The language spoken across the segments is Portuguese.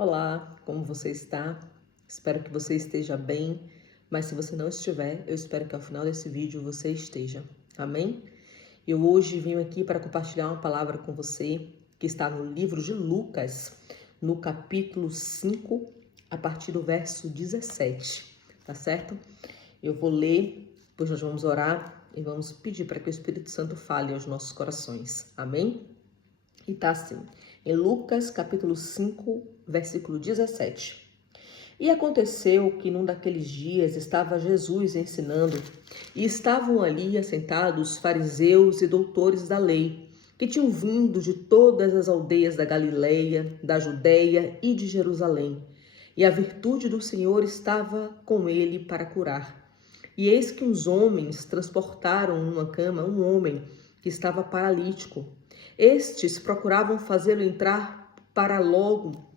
Olá, como você está? Espero que você esteja bem, mas se você não estiver, eu espero que ao final desse vídeo você esteja. Amém? Eu hoje vim aqui para compartilhar uma palavra com você que está no livro de Lucas, no capítulo 5, a partir do verso 17, tá certo? Eu vou ler, depois nós vamos orar e vamos pedir para que o Espírito Santo fale aos nossos corações. Amém? E tá assim, em Lucas capítulo 5, versículo 17. E aconteceu que num daqueles dias estava Jesus ensinando, e estavam ali assentados fariseus e doutores da lei, que tinham vindo de todas as aldeias da Galileia, da Judeia e de Jerusalém. E a virtude do Senhor estava com ele para curar. E eis que uns homens transportaram numa cama um homem que estava paralítico. Estes procuravam fazê-lo entrar para logo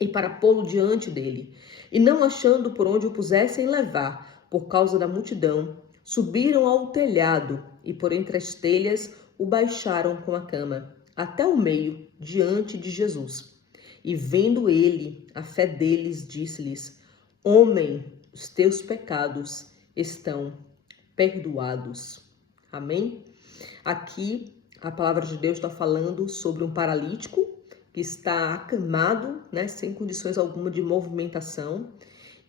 e para pô-lo diante dele. E não achando por onde o pusessem levar, por causa da multidão, subiram ao telhado e por entre as telhas o baixaram com a cama, até o meio, diante de Jesus. E vendo ele a fé deles, disse-lhes: Homem, os teus pecados estão perdoados. Amém? Aqui a palavra de Deus está falando sobre um paralítico que está acamado, né, sem condições alguma de movimentação.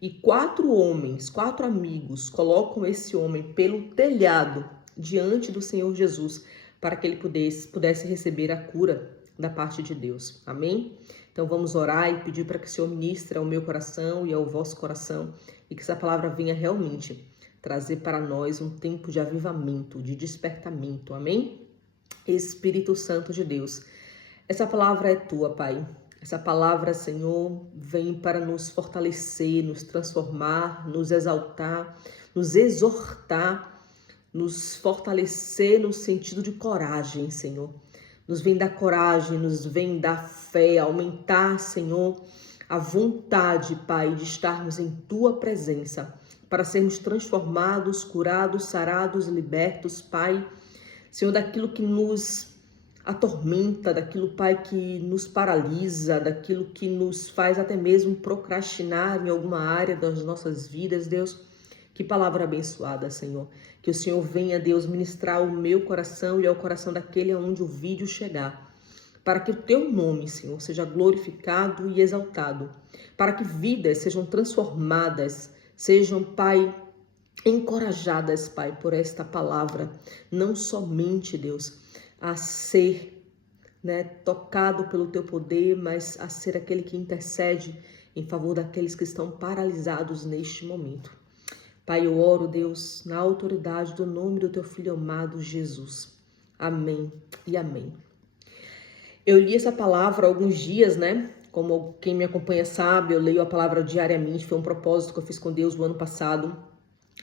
E 4 homens, 4 amigos, colocam esse homem pelo telhado diante do Senhor Jesus para que ele pudesse receber a cura da parte de Deus. Amém? Então vamos orar e pedir para que o Senhor ministre ao meu coração e ao vosso coração e que essa palavra venha realmente trazer para nós um tempo de avivamento, de despertamento. Amém? Espírito Santo de Deus, essa palavra é tua, Pai. Essa palavra, Senhor, vem para nos fortalecer, nos transformar, nos exaltar, nos exortar, nos fortalecer no sentido de coragem, Senhor. Nos vem dar coragem, nos vem dar fé, aumentar, Senhor, a vontade, Pai, de estarmos em tua presença, para sermos transformados, curados, sarados, libertos, Pai, Senhor, daquilo que nos atormenta, daquilo, Pai, que nos paralisa, daquilo que nos faz até mesmo procrastinar em alguma área das nossas vidas, Deus. Que palavra abençoada, Senhor. Que o Senhor venha, Deus, ministrar o meu coração e ao coração daquele aonde o vídeo chegar. Para que o teu nome, Senhor, seja glorificado e exaltado. Para que vidas sejam transformadas, sejam, Pai, encorajadas, Pai, por esta palavra. Não somente, Deus, a ser, né, tocado pelo teu poder, mas a ser aquele que intercede em favor daqueles que estão paralisados neste momento. Pai, eu oro, Deus, na autoridade do nome do teu Filho amado Jesus. Amém e amém. Eu li essa palavra há alguns dias, né? Como quem me acompanha sabe, eu leio a palavra diariamente. Foi um propósito que eu fiz com Deus no ano passado.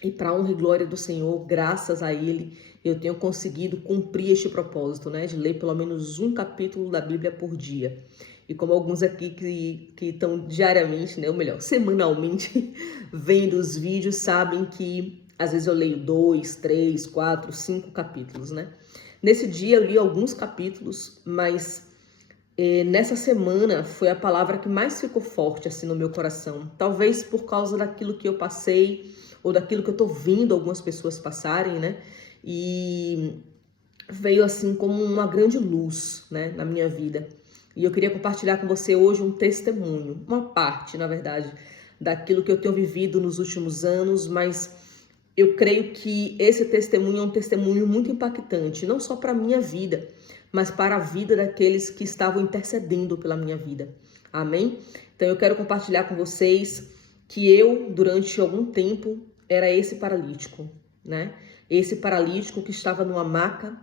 E para a honra e glória do Senhor, graças a Ele, eu tenho conseguido cumprir este propósito, né? De ler pelo menos um capítulo da Bíblia por dia. E como alguns aqui que estão diariamente, né? Ou melhor, semanalmente, vendo os vídeos, sabem que às vezes eu leio 2, 3, 4, 5 capítulos, né? Nesse dia eu li alguns capítulos, mas nessa semana foi a palavra que mais ficou forte assim no meu coração. Talvez por causa daquilo que eu passei, ou daquilo que eu tô vendo algumas pessoas passarem, né? E veio assim como uma grande luz, né, na minha vida. E eu queria compartilhar com você hoje um testemunho, uma parte, na verdade, daquilo que eu tenho vivido nos últimos anos, mas eu creio que esse testemunho é um testemunho muito impactante, não só para a minha vida, mas para a vida daqueles que estavam intercedendo pela minha vida. Amém? Então eu quero compartilhar com vocês que eu, durante algum tempo, era esse paralítico, né? Esse paralítico que estava numa maca,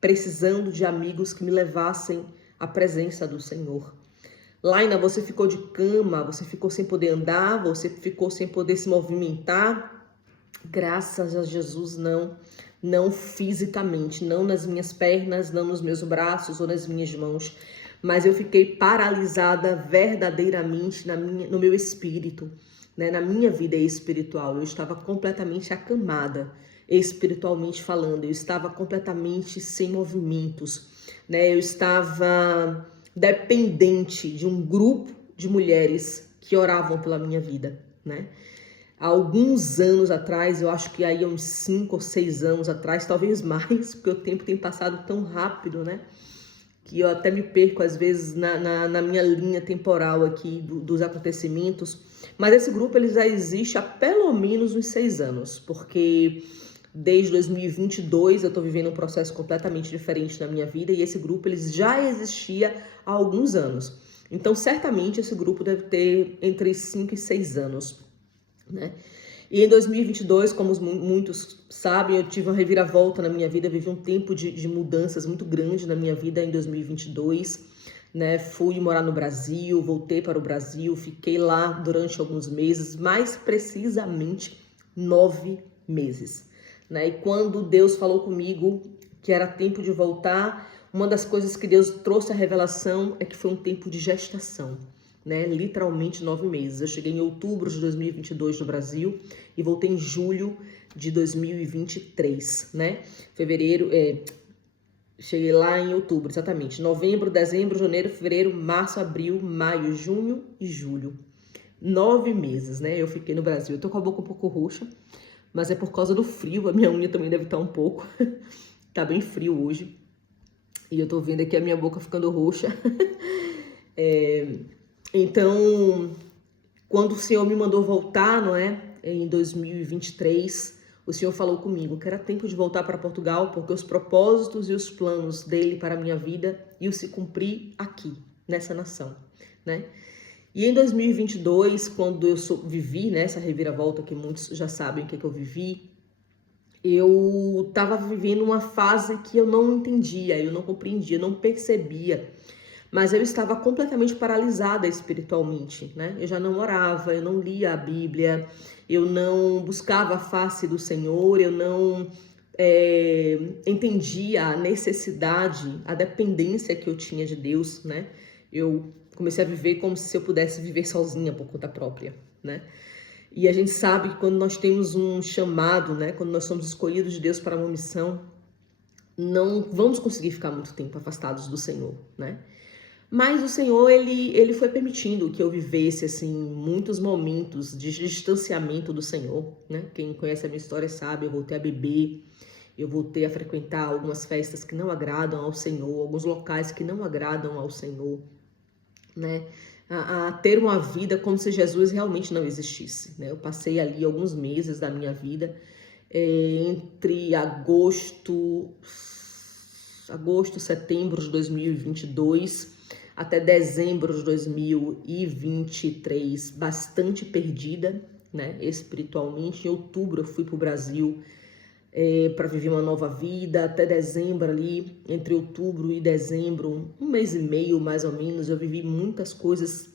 precisando de amigos que me levassem à presença do Senhor. Laina, você ficou de cama, você ficou sem poder andar, você ficou sem poder se movimentar. Graças a Jesus, não fisicamente, não nas minhas pernas, não nos meus braços ou nas minhas mãos, mas eu fiquei paralisada verdadeiramente no meu espírito, né? Na minha vida espiritual. Eu estava completamente acamada, espiritualmente falando, eu estava completamente sem movimentos, né? Eu estava dependente de um grupo de mulheres que oravam pela minha vida, né? Há alguns anos atrás, eu acho que aí há uns 5 ou 6 anos atrás, talvez mais, porque o tempo tem passado tão rápido, né? Que eu até me perco às vezes na minha linha temporal aqui dos acontecimentos. Mas esse grupo ele já existe há pelo menos uns 6 anos, porque desde 2022 eu estou vivendo um processo completamente diferente na minha vida e esse grupo ele já existia há alguns anos. Então, certamente esse grupo deve ter entre 5 e 6 anos, né? E em 2022, como muitos sabem, eu tive uma reviravolta na minha vida, vivi um tempo de mudanças muito grande na minha vida em 2022, né? Fui morar no Brasil, voltei para o Brasil, fiquei lá durante alguns meses, mais precisamente 9 meses, né? E quando Deus falou comigo que era tempo de voltar, uma das coisas que Deus trouxe a revelação é que foi um tempo de gestação. Né, literalmente 9 meses. Eu cheguei em outubro de 2022 no Brasil e voltei em julho de 2023, né? Cheguei lá em outubro, exatamente. Novembro, dezembro, janeiro, fevereiro, março, abril, maio, junho e julho. 9 meses, né? Eu fiquei no Brasil. Eu tô com a boca um pouco roxa, mas é por causa do frio. A minha unha também deve estar um pouco. Tá bem frio hoje. E eu tô vendo aqui a minha boca ficando roxa. Então, quando o Senhor me mandou voltar, não é? Em 2023, o Senhor falou comigo que era tempo de voltar para Portugal, porque os propósitos e os planos dele para a minha vida iam se cumprir aqui, nessa nação, né? E em 2022, quando eu vivi, né, essa reviravolta que muitos já sabem o que eu vivi, eu estava vivendo uma fase que eu não entendia, eu não compreendia, eu não percebia. Mas eu estava completamente paralisada espiritualmente, né? Eu já não orava, eu não lia a Bíblia, eu não buscava a face do Senhor, eu não entendia a necessidade, a dependência que eu tinha de Deus, né? Eu comecei a viver como se eu pudesse viver sozinha por conta própria, né? E a gente sabe que quando nós temos um chamado, né? Quando nós somos escolhidos de Deus para uma missão, não vamos conseguir ficar muito tempo afastados do Senhor, né? Mas o Senhor, ele foi permitindo que eu vivesse, assim, muitos momentos de distanciamento do Senhor, né? Quem conhece a minha história sabe, eu voltei a beber, eu voltei a frequentar algumas festas que não agradam ao Senhor, alguns locais que não agradam ao Senhor, né? A ter uma vida como se Jesus realmente não existisse, né? Eu passei ali alguns meses da minha vida, entre agosto, setembro de 2022 até dezembro de 2023, bastante perdida, né, espiritualmente. Em outubro eu fui para o Brasil para viver uma nova vida. Até dezembro ali, entre outubro e dezembro, um mês e meio mais ou menos, eu vivi muitas coisas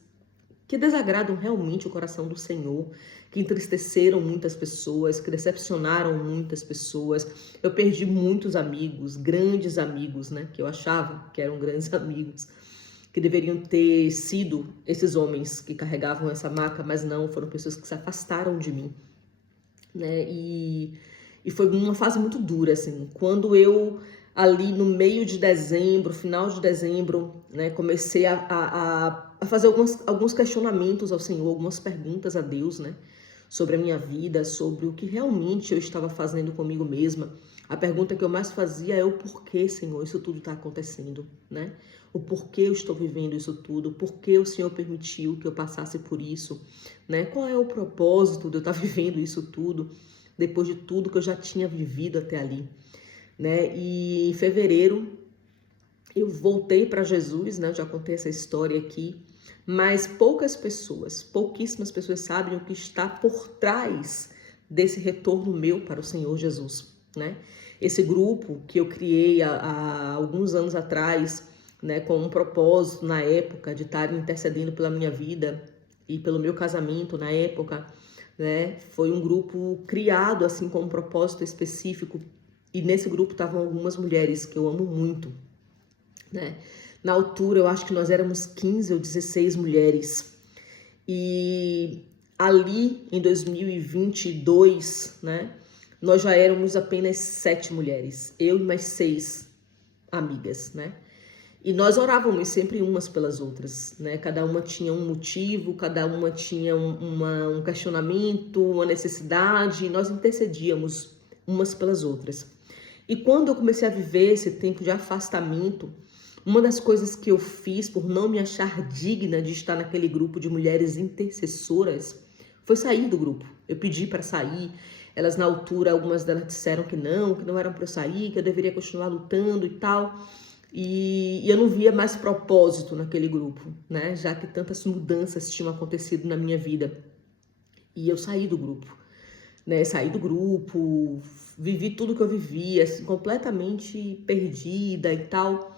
que desagradam realmente o coração do Senhor, que entristeceram muitas pessoas, que decepcionaram muitas pessoas. Eu perdi muitos amigos, grandes amigos, né, que eu achava que eram grandes amigos, que deveriam ter sido esses homens que carregavam essa marca, mas não, foram pessoas que se afastaram de mim, né? E foi uma fase muito dura, assim, quando eu ali no meio de dezembro, final de dezembro, né, comecei a fazer alguns questionamentos ao Senhor, algumas perguntas a Deus, né, sobre a minha vida, sobre o que realmente eu estava fazendo comigo mesma. A pergunta que eu mais fazia é o porquê, Senhor, isso tudo está acontecendo, né? O porquê eu estou vivendo isso tudo, o porquê o Senhor permitiu que eu passasse por isso, né? Qual é o propósito de eu estar vivendo isso tudo, depois de tudo que eu já tinha vivido até ali, né? E em fevereiro eu voltei para Jesus, né? Eu já contei essa história aqui, mas pouquíssimas pessoas sabem o que está por trás desse retorno meu para o Senhor Jesus, né? Esse grupo que eu criei há alguns anos atrás, né, com um propósito na época de estar intercedendo pela minha vida e pelo meu casamento na época, né, foi um grupo criado assim com um propósito específico, e nesse grupo estavam algumas mulheres que eu amo muito, né? Na altura eu acho que nós éramos 15 ou 16 mulheres, e ali em 2022, né, nós já éramos apenas 7 mulheres, eu e mais 6 amigas, né? E nós orávamos sempre umas pelas outras, né? Cada uma tinha um motivo, cada uma tinha um questionamento, uma necessidade, e nós intercedíamos umas pelas outras. E quando eu comecei a viver esse tempo de afastamento, uma das coisas que eu fiz por não me achar digna de estar naquele grupo de mulheres intercessoras foi sair do grupo. Eu pedi para sair. Elas, na altura, algumas delas disseram que não eram para eu sair, que eu deveria continuar lutando e tal. E eu não via mais propósito naquele grupo, né? Já que tantas mudanças tinham acontecido na minha vida. E eu saí do grupo, né? Saí do grupo, vivi tudo que eu vivia, assim, completamente perdida e tal.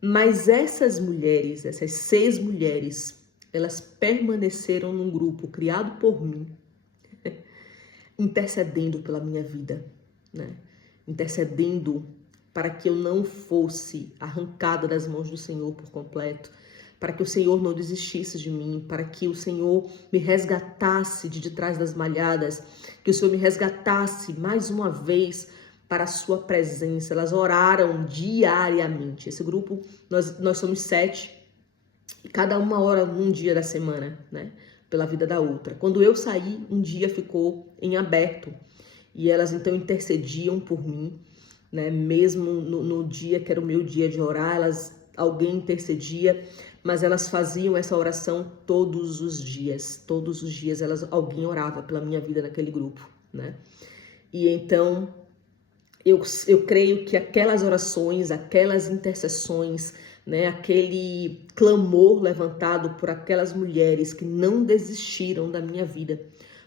Mas essas mulheres, essas 6 mulheres, elas permaneceram num grupo criado por mim, intercedendo pela minha vida, né? Intercedendo para que eu não fosse arrancada das mãos do Senhor por completo, para que o Senhor não desistisse de mim, para que o Senhor me resgatasse de trás das malhadas, que o Senhor me resgatasse mais uma vez para a sua presença. Elas oraram diariamente. Esse grupo, nós somos 7, e cada uma ora num dia da semana, né? Pela vida da outra. Quando eu saí, um dia ficou em aberto, e elas então intercediam por mim, né? Mesmo no dia que era o meu dia de orar, alguém intercedia, mas elas faziam essa oração todos os dias alguém orava pela minha vida naquele grupo, né? E então eu creio que aquelas orações, aquelas intercessões, né, aquele clamor levantado por aquelas mulheres que não desistiram da minha vida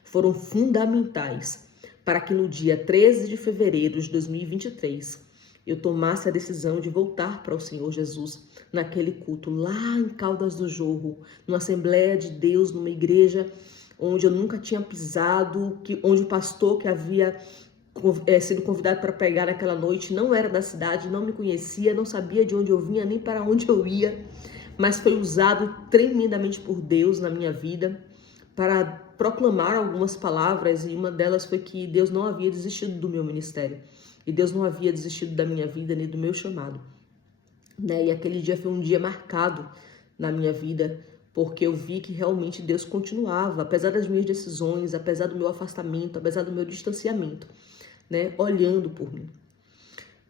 foram fundamentais para que no dia 13 de fevereiro de 2023 eu tomasse a decisão de voltar para o Senhor Jesus naquele culto lá em Caldas do Jorro, numa Assembleia de Deus, numa igreja onde eu nunca tinha pisado, onde o pastor que havia sido convidado para pregar naquela noite não era da cidade, não me conhecia, não sabia de onde eu vinha nem para onde eu ia, mas foi usado tremendamente por Deus na minha vida para proclamar algumas palavras, e uma delas foi que Deus não havia desistido do meu ministério, e Deus não havia desistido da minha vida nem do meu chamado, né? E aquele dia foi um dia marcado na minha vida, porque eu vi que realmente Deus continuava, apesar das minhas decisões, apesar do meu afastamento, apesar do meu distanciamento, né? Olhando por mim.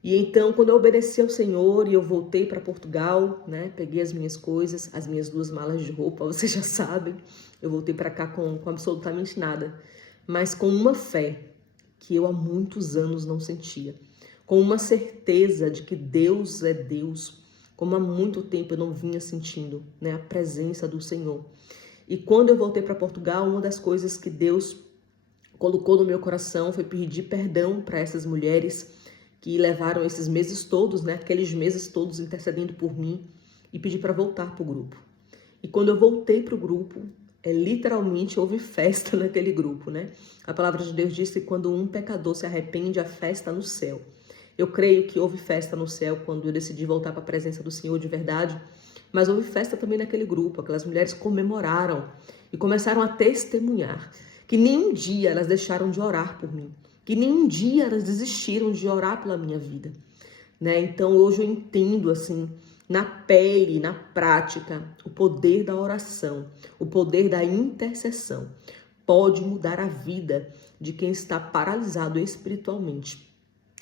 E então, quando eu obedeci ao Senhor e eu voltei para Portugal, né? Peguei as minhas coisas, as minhas 2 malas de roupa, vocês já sabem, eu voltei para cá com absolutamente nada, mas com uma fé que eu há muitos anos não sentia, com uma certeza de que Deus é Deus, como há muito tempo eu não vinha sentindo, né? A presença do Senhor. E quando eu voltei para Portugal, uma das coisas que Deus colocou no meu coração foi pedir perdão para essas mulheres que levaram esses meses todos, né, aqueles meses todos intercedendo por mim, e pedir para voltar para o grupo. E quando eu voltei para o grupo, literalmente houve festa naquele grupo, né? A palavra de Deus diz que quando um pecador se arrepende, há festa no céu. Eu creio que houve festa no céu quando eu decidi voltar para a presença do Senhor de verdade, mas houve festa também naquele grupo. Aquelas mulheres comemoraram e começaram a testemunhar que nenhum dia elas deixaram de orar por mim, que nenhum dia elas desistiram de orar pela minha vida, né? Então hoje eu entendo assim, na pele, na prática, o poder da oração, o poder da intercessão pode mudar a vida de quem está paralisado espiritualmente,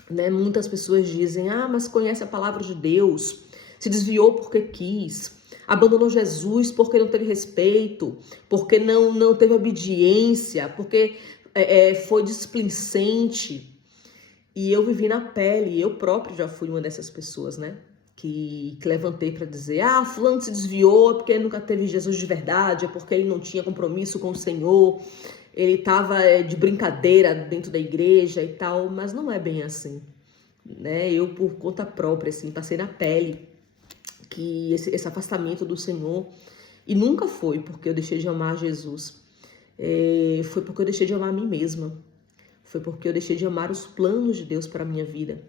né? Muitas pessoas dizem, mas conhece a palavra de Deus, se desviou porque quis, abandonou Jesus porque não teve respeito, porque não teve obediência, porque foi displicente. E eu vivi na pele, eu próprio já fui uma dessas pessoas, né? Que levantei para dizer, fulano se desviou porque nunca teve Jesus de verdade, é porque ele não tinha compromisso com o Senhor, ele estava de brincadeira dentro da igreja e tal, mas não é bem assim, né? Eu, por conta própria, assim, passei na pele que esse afastamento do Senhor, e nunca foi porque eu deixei de amar Jesus, foi porque eu deixei de amar a mim mesma, foi porque eu deixei de amar os planos de Deus para a minha vida,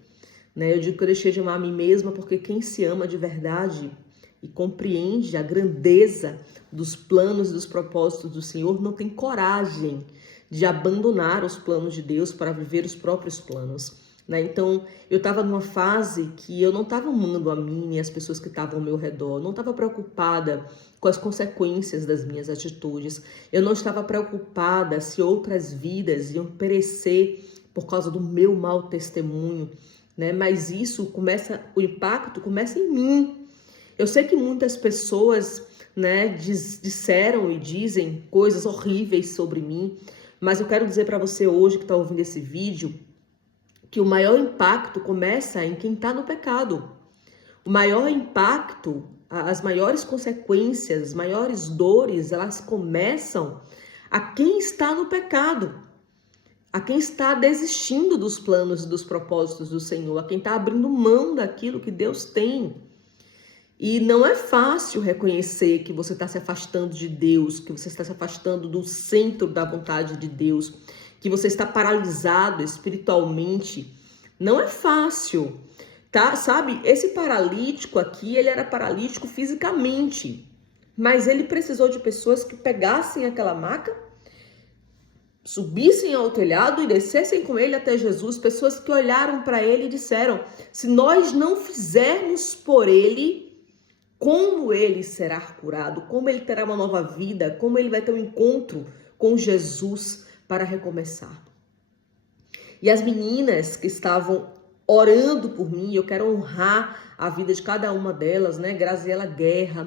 né? Eu digo que eu deixei de amar a mim mesma porque quem se ama de verdade e compreende a grandeza dos planos e dos propósitos do Senhor não tem coragem de abandonar os planos de Deus para viver os próprios planos. né? Então, eu estava numa fase que eu não estava amando a mim e as pessoas que estavam ao meu redor. Eu não estava preocupada com as consequências das minhas atitudes. Eu não estava preocupada se outras vidas iam perecer por causa do meu mau testemunho, né? Mas o impacto começa em mim. Eu sei que muitas pessoas, né, disseram e dizem coisas horríveis sobre mim, mas eu quero dizer para você hoje que está ouvindo esse vídeo que o maior impacto começa em quem está no pecado. O maior impacto, as maiores consequências, as maiores dores, elas começam a quem está no pecado, a quem está desistindo dos planos e dos propósitos do Senhor, a quem está abrindo mão daquilo que Deus tem. E não é fácil reconhecer que você está se afastando de Deus, que você está se afastando do centro da vontade de Deus, que você está paralisado espiritualmente. Não é fácil, tá? Sabe, esse paralítico aqui, ele era paralítico fisicamente, mas ele precisou de pessoas que pegassem aquela maca, subissem ao telhado e descessem com ele até Jesus, pessoas que olharam para ele e disseram: se nós não fizermos por ele, como ele será curado, como ele terá uma nova vida, como ele vai ter um encontro com Jesus para recomeçar. E as meninas que estavam orando por mim, eu quero honrar a vida de cada uma delas, né? Graziela Guerra,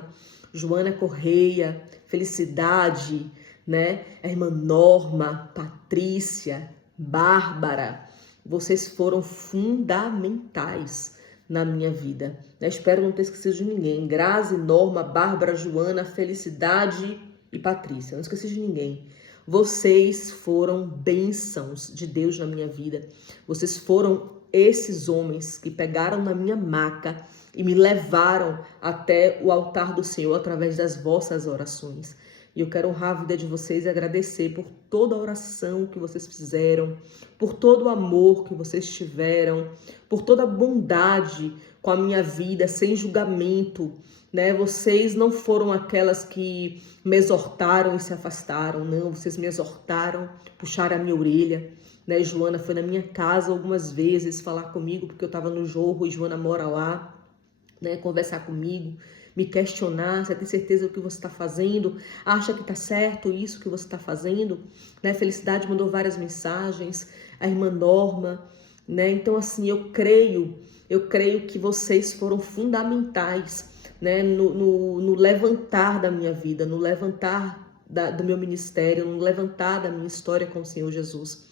Joana Correia, Felicidade, né? A irmã Norma, Patrícia, Bárbara, vocês foram fundamentais na minha vida. Eu espero não ter esquecido de ninguém. Grazi, Norma, Bárbara, Joana, Felicidade e Patrícia. Não esqueci de ninguém. Vocês foram bênçãos de Deus na minha vida. Vocês foram esses homens que pegaram na minha maca e me levaram até o altar do Senhor através das vossas orações. E eu quero honrar a vida de vocês e agradecer por toda a oração que vocês fizeram, por todo o amor que vocês tiveram, por toda a bondade com a minha vida, sem julgamento, né? Vocês não foram aquelas que me exortaram e se afastaram, não. Vocês me exortaram, puxaram a minha orelha, né? Joana foi na minha casa algumas vezes falar comigo, porque eu estava no Jorro e Joana mora lá, né? Conversar comigo, me questionar: você tem certeza do que você está fazendo? Acha que está certo isso que você está fazendo? Né? Felicidade mandou várias mensagens, a irmã Norma, né? Então, assim, eu creio que vocês foram fundamentais, né? No levantar da minha vida, no levantar do meu ministério, no levantar da minha história com o Senhor Jesus.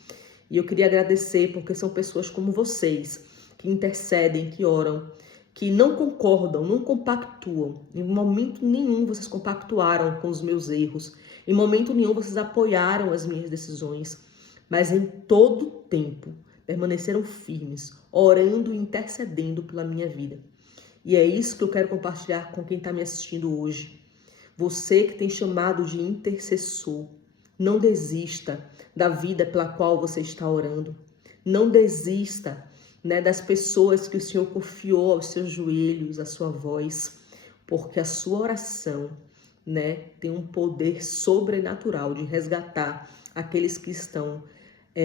E eu queria agradecer porque são pessoas como vocês, que intercedem, que oram, que não concordam, não compactuam. Em momento nenhum vocês compactuaram com os meus erros. Em momento nenhum vocês apoiaram as minhas decisões. Mas em todo tempo permaneceram firmes, orando e intercedendo pela minha vida. E é isso que eu quero compartilhar com quem está me assistindo hoje. Você que tem chamado de intercessor, não desista da vida pela qual você está orando. Não desista, né, das pessoas que o Senhor confiou aos seus joelhos, à sua voz, porque a sua oração, né, tem um poder sobrenatural de resgatar aqueles que estão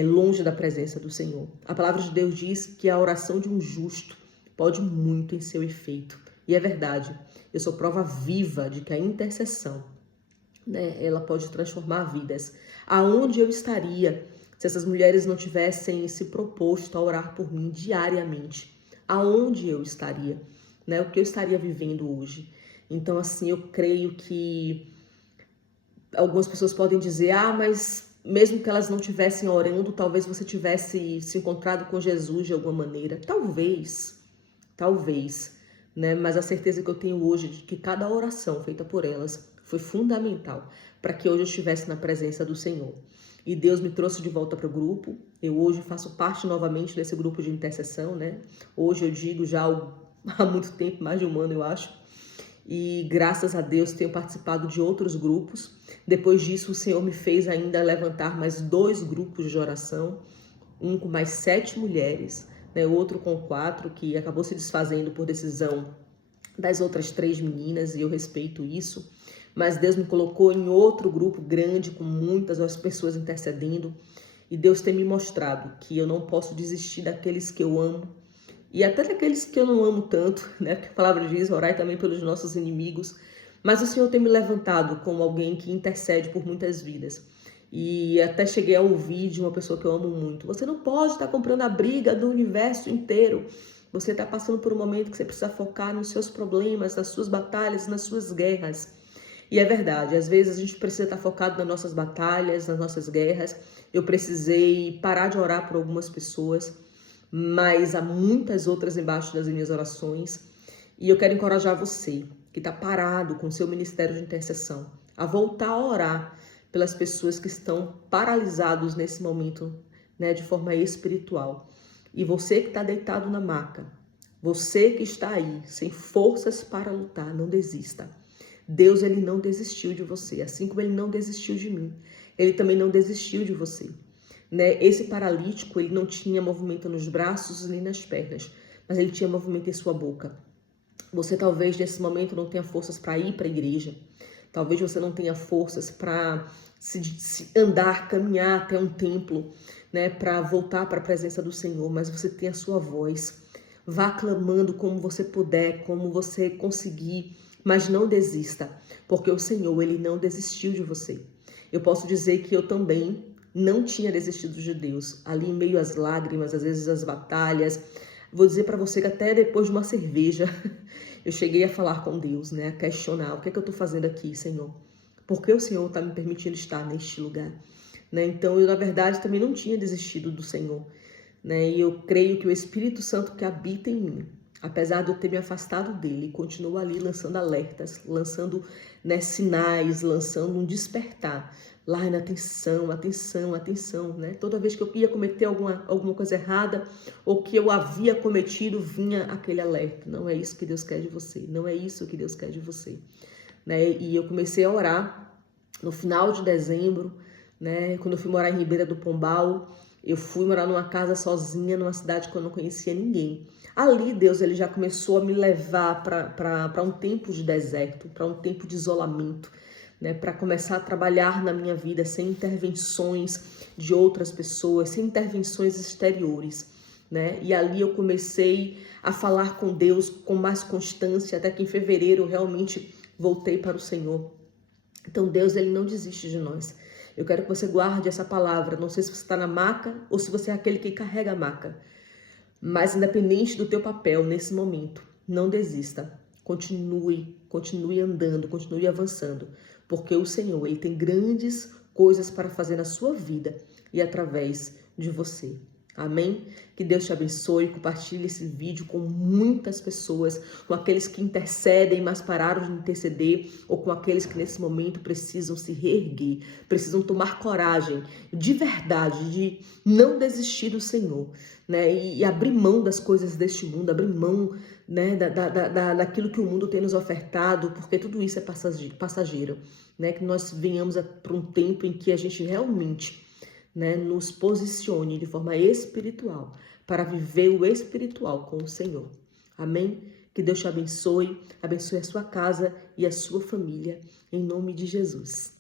longe da presença do Senhor. A palavra de Deus diz que a oração de um justo pode muito em seu efeito. E é verdade, eu sou prova viva de que a intercessão, né, ela pode transformar vidas. Aonde eu estaria se essas mulheres não tivessem se proposto a orar por mim diariamente? Aonde eu estaria? Né? O que eu estaria vivendo hoje? Então, assim, eu creio que algumas pessoas podem dizer: ah, mas mesmo que elas não estivessem orando, talvez você tivesse se encontrado com Jesus de alguma maneira. Talvez, né? Mas a certeza que eu tenho hoje de que cada oração feita por elas foi fundamental para que hoje eu estivesse na presença do Senhor. E Deus me trouxe de volta para o grupo. Eu hoje faço parte novamente desse grupo de intercessão, né? Hoje eu digo já há muito tempo, mais de um ano eu acho. E graças a Deus tenho participado de outros grupos. Depois disso o Senhor me fez ainda levantar mais 2 grupos de oração. Um com mais 7 mulheres, né? Outro com 4, que acabou se desfazendo por decisão das outras 3 meninas, e eu respeito isso. Mas Deus me colocou em outro grupo grande, com muitas pessoas intercedendo. E Deus tem me mostrado que eu não posso desistir daqueles que eu amo e até daqueles que eu não amo tanto, né? Porque a palavra diz, orai também pelos nossos inimigos. Mas o Senhor tem me levantado como alguém que intercede por muitas vidas. E até cheguei a ouvir de uma pessoa que eu amo muito: você não pode estar comprando a briga do universo inteiro. Você está passando por um momento que você precisa focar nos seus problemas, nas suas batalhas, nas suas guerras. E é verdade, às vezes a gente precisa estar focado nas nossas batalhas, nas nossas guerras. Eu precisei parar de orar por algumas pessoas, mas há muitas outras embaixo das minhas orações. E eu quero encorajar você que está parado com o seu ministério de intercessão a voltar a orar pelas pessoas que estão paralisados nesse momento, né, de forma espiritual. E você que está deitado na maca, você que está aí sem forças para lutar, não desista. Deus, ele não desistiu de você, assim como ele não desistiu de mim. Ele também não desistiu de você. Né? Esse paralítico, ele não tinha movimento nos braços nem nas pernas, mas ele tinha movimento em sua boca. Você talvez nesse momento não tenha forças para ir para a igreja. Talvez você não tenha forças para se andar, caminhar até um templo, né, para voltar para a presença do Senhor, mas você tem a sua voz. Vá clamando como você puder, como você conseguir, mas não desista, porque o Senhor, ele não desistiu de você. Eu posso dizer que eu também não tinha desistido de Deus, ali em meio às lágrimas, às vezes às batalhas. Vou dizer para você que até depois de uma cerveja, eu cheguei a falar com Deus, né, a questionar: o que é que eu estou fazendo aqui, Senhor? Por que o Senhor está me permitindo estar neste lugar? Né? Então, eu, na verdade, também não tinha desistido do Senhor. Né? E eu creio que o Espírito Santo que habita em mim, apesar de eu ter me afastado dele, continua ali lançando alertas, lançando, né, sinais, lançando um despertar. Lá na atenção, atenção, atenção, né? Toda vez que eu ia cometer alguma coisa errada, ou que eu havia cometido, vinha aquele alerta. Não é isso que Deus quer de você, não é isso que Deus quer de você. Né? E eu comecei a orar no final de dezembro, né? Quando eu fui morar em Ribeira do Pombal, eu fui morar numa casa sozinha, numa cidade que eu não conhecia ninguém. Ali, Deus, ele já começou a me levar para um tempo de deserto, para um tempo de isolamento, né, para começar a trabalhar na minha vida sem intervenções de outras pessoas, sem intervenções exteriores, né? E ali eu comecei a falar com Deus com mais constância, até que em fevereiro eu realmente voltei para o Senhor. Então Deus, ele não desiste de nós. Eu quero que você guarde essa palavra. Não sei se você está na maca ou se você é aquele que carrega a maca, mas independente do teu papel nesse momento, não desista. Continue andando, continue avançando, porque o Senhor, ele tem grandes coisas para fazer na sua vida e através de você. Amém? Que Deus te abençoe, compartilhe esse vídeo com muitas pessoas, com aqueles que intercedem, mas pararam de interceder, ou com aqueles que nesse momento precisam se reerguer, precisam tomar coragem, de verdade, de não desistir do Senhor, né? E abrir mão das coisas deste mundo, abrir mão, né, daquilo que o mundo tem nos ofertado, porque tudo isso é passageiro, né? Que nós venhamos para um tempo em que a gente realmente, né, nos posicione de forma espiritual para viver o espiritual com o Senhor. Amém? Que Deus te abençoe a sua casa e a sua família, em nome de Jesus.